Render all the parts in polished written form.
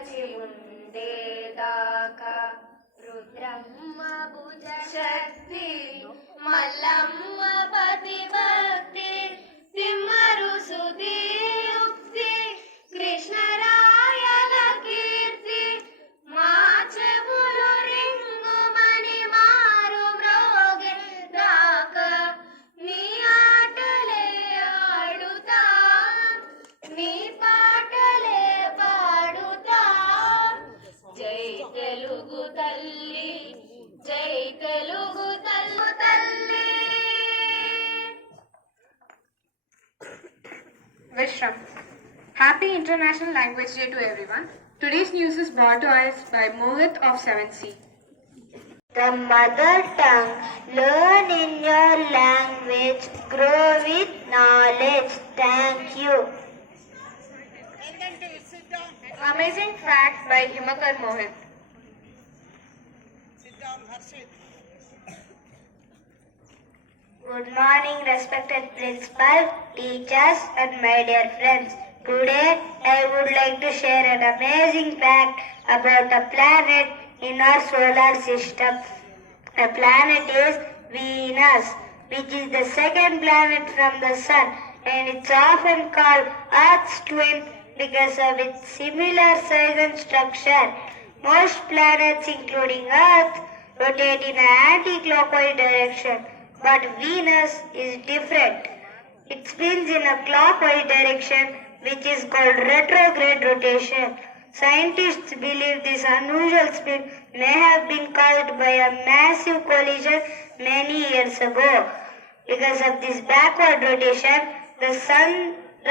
నిలచి ఉండేదాకా రుద్రమ్మ భుజ శక్తి మల్లమ్మ పతి భక్తి తిమ్మరు సుధీ యుక్తి కృష్ణరాయల కీర్తి మా చెవులు రింగుమని మారు మ్రోగే దాకా నీ ఆటలే ఆడుతా నీ పాటలే పాడుతా జై తెలుగు తల్లి జై తెలుగు తల్లి. Vishram. Happy International Language Day to everyone. Today's news is brought to us by Mohit of 7C. The mother tongue, learn in your language, grow with knowledge. Thank you. Amazing facts by Himakar Mohit. Good morning, respected principal, teachers, and my dear friends. Today, I would like to share an amazing fact about a planet in our solar system. The planet is Venus, which is the second planet from the Sun, and it's often called Earth's twin because of its similar size and structure. Most planets, including Earth, rotate in an anti-clockwise direction, but Venus is different. It spins in a clockwise direction, which is called retrograde rotation. Scientists believe this unusual spin may have been caused by a massive collision many years ago. Because of this backward rotation, the sun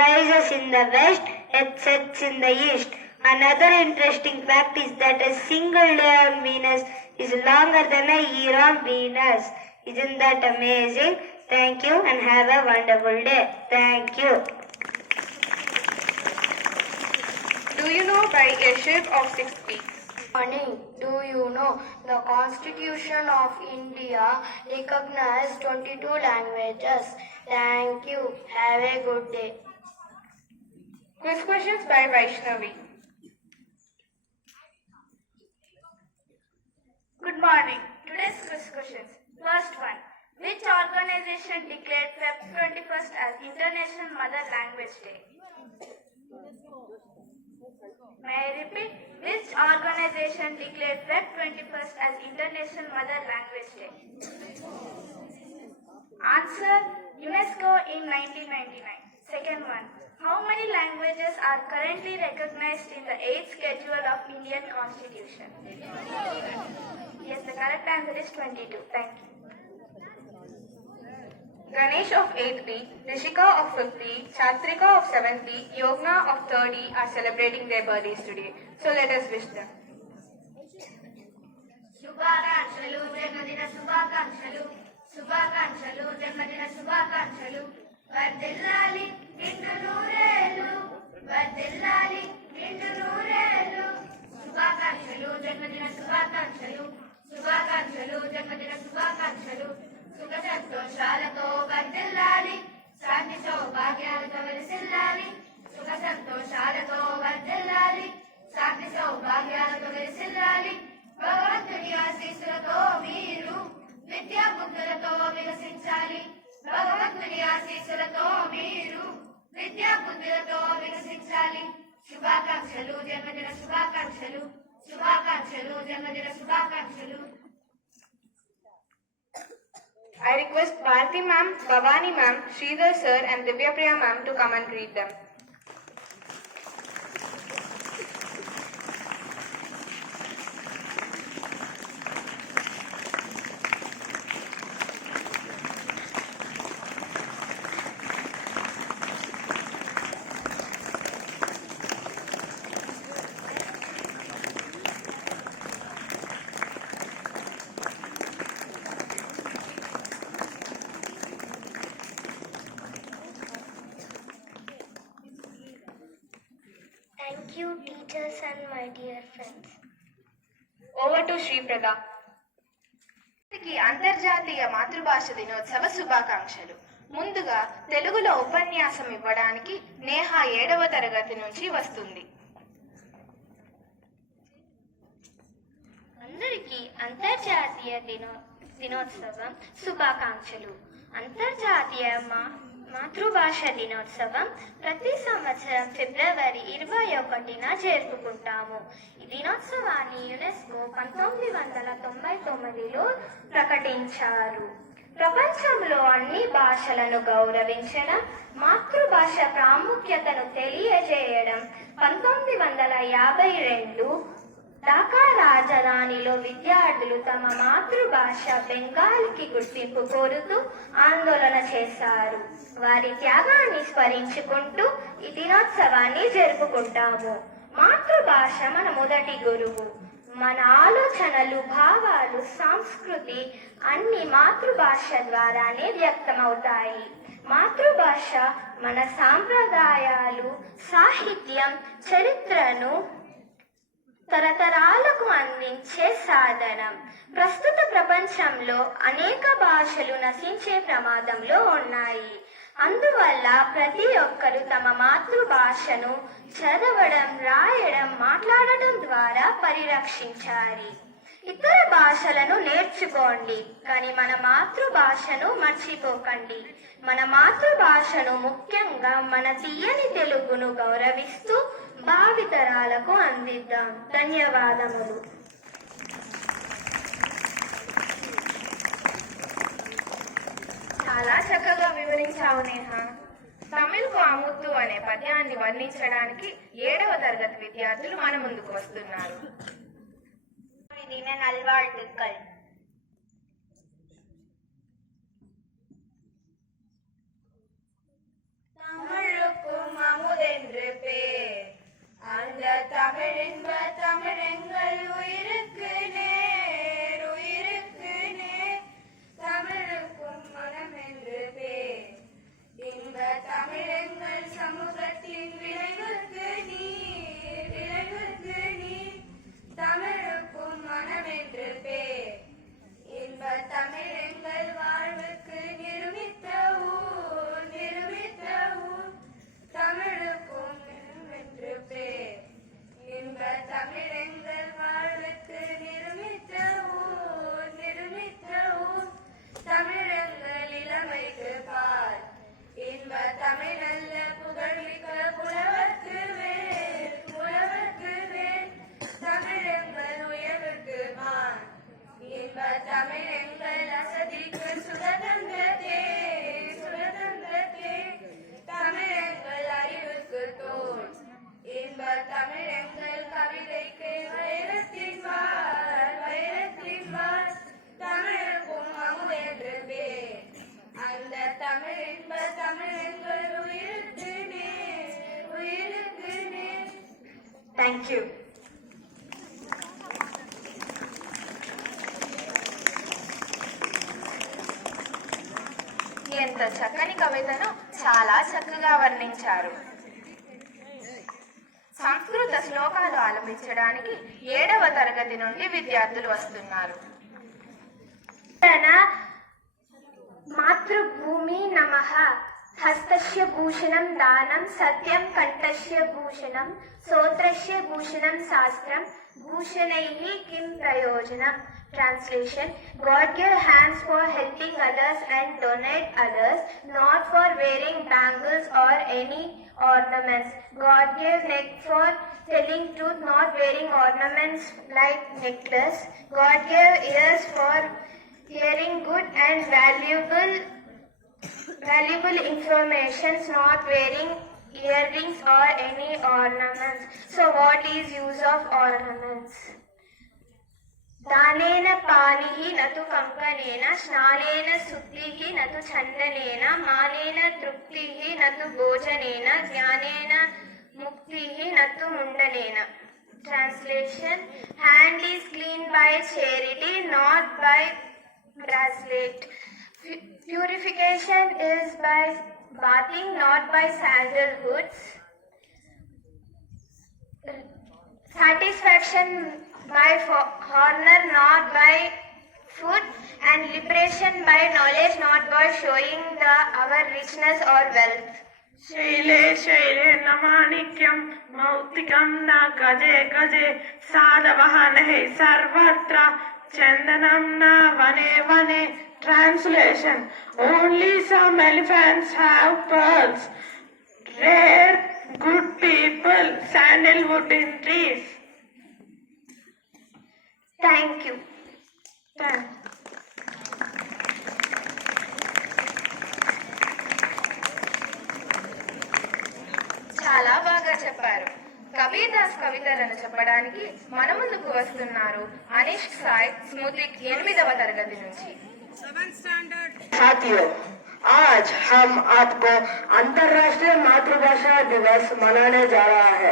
rises in the west and sets in the east. Another interesting fact is that a single day on Venus is longer than a year on Venus. Isn't that amazing? Thank you and have a wonderful day. Thank you. Do you know by a ship of 6 peaks? Morning. Do you know the Constitution of India recognizes 22 languages? Thank you. Have a good day. Quiz questions by Vaishnavi. Good morning. Today's quiz questions. First one. Which organization declared Feb 21st as International Mother Language Day? May I repeat? Which organization declared Feb 21st as International Mother Language Day? Answer. UNESCO in 1999. Second one. How many languages are currently recognized in the 8th schedule of Indian Constitution? Yes, the correct answer is 22. Thank you. Ganesh of 8th B, Rishika of 5th B, Chatrika of 7th B, Yogna of 3rd E are celebrating their birthdays today. So let us wish them. శుభాకాంక్షలు జన్మదిన శుభాకాంక్షలు శుభాకాంక్షలు జన్మదిన శుభాకాంక్షలు వర్ధిల్లాలి నిండు నూరేళ్ళు వర్ధిల్లాలి నిండు నూరేళ్ళు శుభాకాంక్షలు జన్మదిన శుభాకాంక్షలు శుభాకాంక్షలు జన్మదిన శుభాకాంక్షలు సుఖ సంతోషాలతో వర్ధిల్లాలి శాంతి సౌభాగ్యాలతో వెలిసిల్లాలి సుఖ సంతోషాలతో వర్ధిల్లాలి శాంతి సౌభాగ్యాలతో వెలిసిల్లాలి భగవంతుని ఆశీస్సులతో మీరు విద్యా బుద్ధులతో వికసించాలి భగవంతుని ఆశీస్సులతో మీరు విద్యా బుద్ధులతో వికసించాలి శుభాకాంక్షలు జన్మదిన శుభాకాంక్షలు శుభాకాంక్షలు జన్మదిన శుభాకాంక్షలు. I request Bharti ma'am, Bhavani ma'am, Sridhar sir and Divya Priya ma'am to come and greet them. Thank you, teachers and my dear friends. Over to Sri Prada. అంతర్జాతీయ మాతృభాష దినోత్సవ శుభాకాంక్షలు. ముందుగా తెలుగులో ఉపన్యాసం ఇవ్వడానికి నేహ 7వ తరగతి నుంచి వస్తుంది. అందరికీ అంతర్జాతీయ దినోత్సవం శుభాకాంక్షలు. అంతర్జాతీయ మాతృభాష దినోత్సవం ప్రతి సంవత్సరం ఫిబ్రవరి 21న జరుపుకుంటాము. ఈ దినోత్సవాన్ని యునెస్కో 1999లో ప్రకటించారు. ప్రపంచంలో అన్ని భాషలను గౌరవించడం, మాతృభాష ప్రాముఖ్యతను తెలియజేయడం 1952 ఢాకా రాజధానిలో విద్యార్థులు తమ మాతృభాష బెంగాలీకి గుర్తింపు కోరుతూ ఆందోళన చేశారు. వారి త్యాగాన్ని స్మరించుకుంటూ ఈ దినోత్సవాన్ని జరుపుకుంటాము. మాతృభాష మన మొదటి గురువు. మన ఆలోచనలు, భావాలు, సంస్కృతి అన్ని మాతృభాష ద్వారానే వ్యక్తమవుతాయి. మాతృభాష మన సాంప్రదాయాలు, సాహిత్యం, చరిత్రను తరతరాలకు అందించే సాధనం. ప్రస్తుత ప్రపంచంలో అనేక భాషలు నశించే ప్రమాదంలో ఉన్నాయి. అందువల్ల ప్రతి ఒక్కరూ తమ మాతృభాషను చదవడం, రాయడం, మాట్లాడటం ద్వారా పరిరక్షించాలి. ఇతర భాషలను నేర్చుకోండి, కానీ మన మాతృభాషను మర్చిపోకండి. మన మాతృభాషను, ముఖ్యంగా మన తీయని తెలుగును గౌరవిస్తూ భావితరాలకు అందిద్దాం. ధన్యవాదములు. చాలా చక్కగా వివరించావు నేహ. తమిళ్కు అముత్తు అనే పద్యాన్ని వర్ణించడానికి 7వ తరగతి విద్యార్థులు మన ముందుకు వస్తున్నారు. தின நல்வாழ்த்துக்கள். தமிழுக்கும் அமுதென்று பேர், அந்த தமிழின்ப தமிழெங்கள் உயிருக்கு நேர், உயிருக்கு நேர். தமிழுக்கும் மனம் என்று பேர், இன்ப தமிழெங்கள் சமூகத்தின் விளைவுக்கு நீர், விளைவுக்கு நீர். தமிழுக்கும் மனம் என்று பேர், இன்ப தமிழெங்கள் வாழ்வுக்கு நிருமித்த ஊர், நிருமித்த ஊர். தமிழுக்கும் மனம் என்று பேர், இன்ப தமிழெங்கள் வாழ்வுக்கு நிருமித்த ஊர், நிருமித்த ஊர். தமிழெங்கள் இளமைக்கு பால், இன்ப தமிழல்ல புகழ்மிக்க புலவர்க்கு வேல், புலவர்க்கு வேல். தமிழெங்கள் உயர்வுக்கு மான், இன்ப தமிழெங்கள் அசதிக்கு சுதந்திரத்தே, சுதந்திரத்தே. தமிழெங்கள் அறிவுக்கு தோல், இன்ப தமிழெங்கள் கவிதைக்கு வைரத்தின் வாள், வைரத்தின் வாள். தமிழுக்கும் அமுதென்று பேர், அந்த தமிழ் இன்ப தமிழெங்கள் உயிருக்கு நேர், உயிருக்கு நேர். Thank you. ఎంత చక్కని కవితను చాలా చక్కగా వర్ణించారు. సంస్కృత శ్లోకాలు ఆలపించడానికి 7వ తరగతి నుండి విద్యార్థులు వస్తున్నారు. మాతృభూమి నమః. హస్తస్య భూషణం దానం, సత్యం కంఠస్య భూషణం, శ్రోత్రస్య భూషణం శాస్త్రం, భూషణైః కిం ప్రయోజనం. Translation: God gave hands for helping others and donate others, not for wearing bangles or any ornaments. God gave neck for telling truth, not wearing ornaments like necklace. God gave ears for hearing good and valuable information, not wearing earrings or any ornaments. So what is use of ornaments? दानेन पानिः न तु कंकणेन, स्नानेन शुद्धिः न तु चन्दनेन, मानेन तृप्तिः न तु भोजनेन, ज्ञानेन मुक्तिः न तु मुण्डनेन. Translation: hand is clean by charity, not by bracelet. Purification is by bathing, not by sandalwoods. Satisfaction by honor, not by food, and liberation by knowledge, not by showing our richness or wealth. Shelley Shelley न माणिक्यं मौक्तिकं न गजे गजे साधवहनैः सर्वत्र चन्दनं न वने वने. Translation: only some elephants have pearls. Rare good people, sandalwood in trees. Thank you. Thanks. చాలా బాగా చెప్పారు. కబీర్ దాస్ కవితలను చెప్పడానికి మన ముందుకు వస్తున్నారు అనిష్ సాయ్ స్మృతిక్ 8వ తరగతి నుంచి. साथियों, आज हम आपको अंतर्राष्ट्रीय मातृभाषा दिवस मनाने जा रहा है.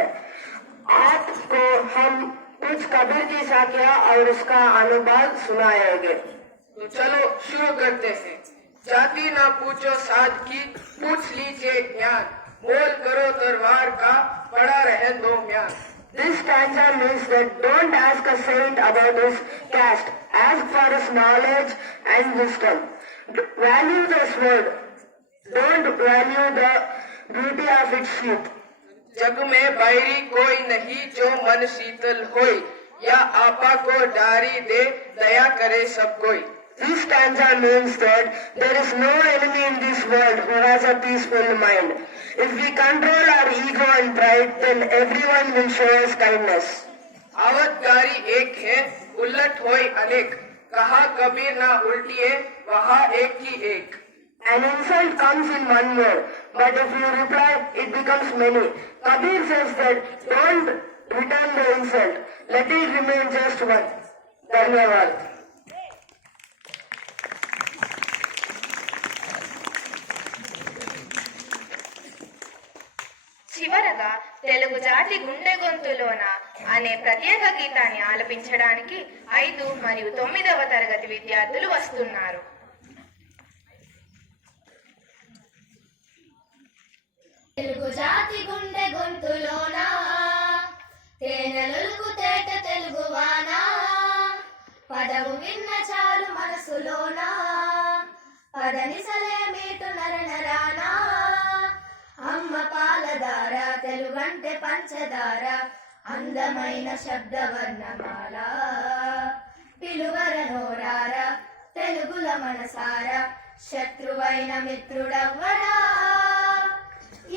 आपको हम कुछ कबीर की साखियां और उसका अनुवाद सुनाएंगे. तो चलो शुरू करते हैं. जाति ना पूछो साध की, पूछ लीजिए ज्ञान. मोल करो दरबार का, पड़ा रहे दो म्यान. This stanza means that don't ask a saint about his caste. Ask for his knowledge and wisdom. Value the sword. Don't value the beauty of its sheath. जग में बैरी कोई नहीं जो मन शीतल होई, या आपा को डारी दे दया करे सब कोई. This stanza means that there is no enemy in this world who has a peaceful mind. If we control our ego and pride, then everyone will show us kindness. आवतगारी एक है, उलट होई अनेक. कहा कबीर ना उल्टिए, वहाँ एक ही एक. An insult comes in one word, but if you reply, it becomes many. Kabir says that don't return the insult. Let it remain just one. Dhanyavad. చివరగా తెలుగు జాతి గుండె గొంతులోన అనే ప్రత్యేక గీతాన్ని ఆలపించడానికి 5 మరియు 9వ తరగతి విద్యార్థులు వస్తున్నారు. తెలుగు జాతి గుండె గొంతులోనా తేనెలొలుకు తేట తెలుగువానా పదము విన్న చాలు మనసులోనా పదనిసలే మీటు నరనరానా అమ్మ పాలధార తెలుగంటే పంచదార అందమైన శబ్దవర్ణమాల పిలువర నోరార తెలుగుల మనసార శత్రువైన మిత్రుడవ్వడా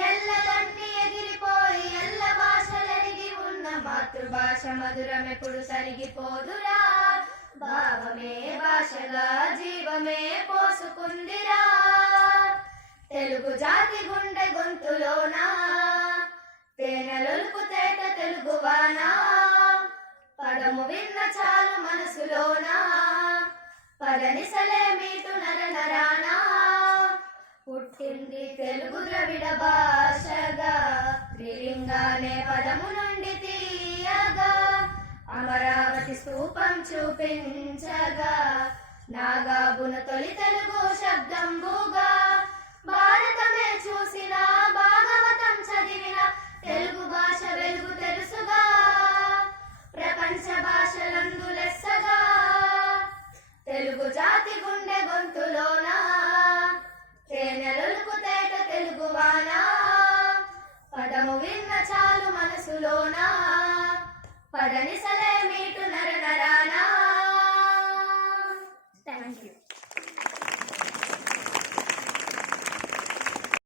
ఎల్లలన్నీ ఎగిరిపోయి ఎల్ల భాషలెరిగి ఉన్న మాతృభాష మధురమెప్పుడు సరిగిపోదురా భావమే భాషగా జీవమే పోసుకుందిరా తెలుగు జాతి గుండె గొంతులోనా తేనెలొలుకు తేట తెలుగువానా పదము విన్న చాలు మనసులోనా పదనిసలే మీటు నరనరానా పుట్టింది తెలుగు ద్రవిడ భాషగా త్రిలింగానే పదము నుండి తీయగా అమరావతి స్తూపం చూపించగా నాగాబున తొలి తెలుగు శబ్దంబుగా భారతమే చూసిన భాగవతం చదివిన తెలుగు భాష వెలుగు తెలుసుగా ప్రపంచ భాషలందు లెస్సగా తెలుగు జాతి గుండె గొంతులోనా తేనెలొలుకు తేట తెలుగువానా పదము విన్న చాలు మనసులోనా పదనిసలే మీటు నర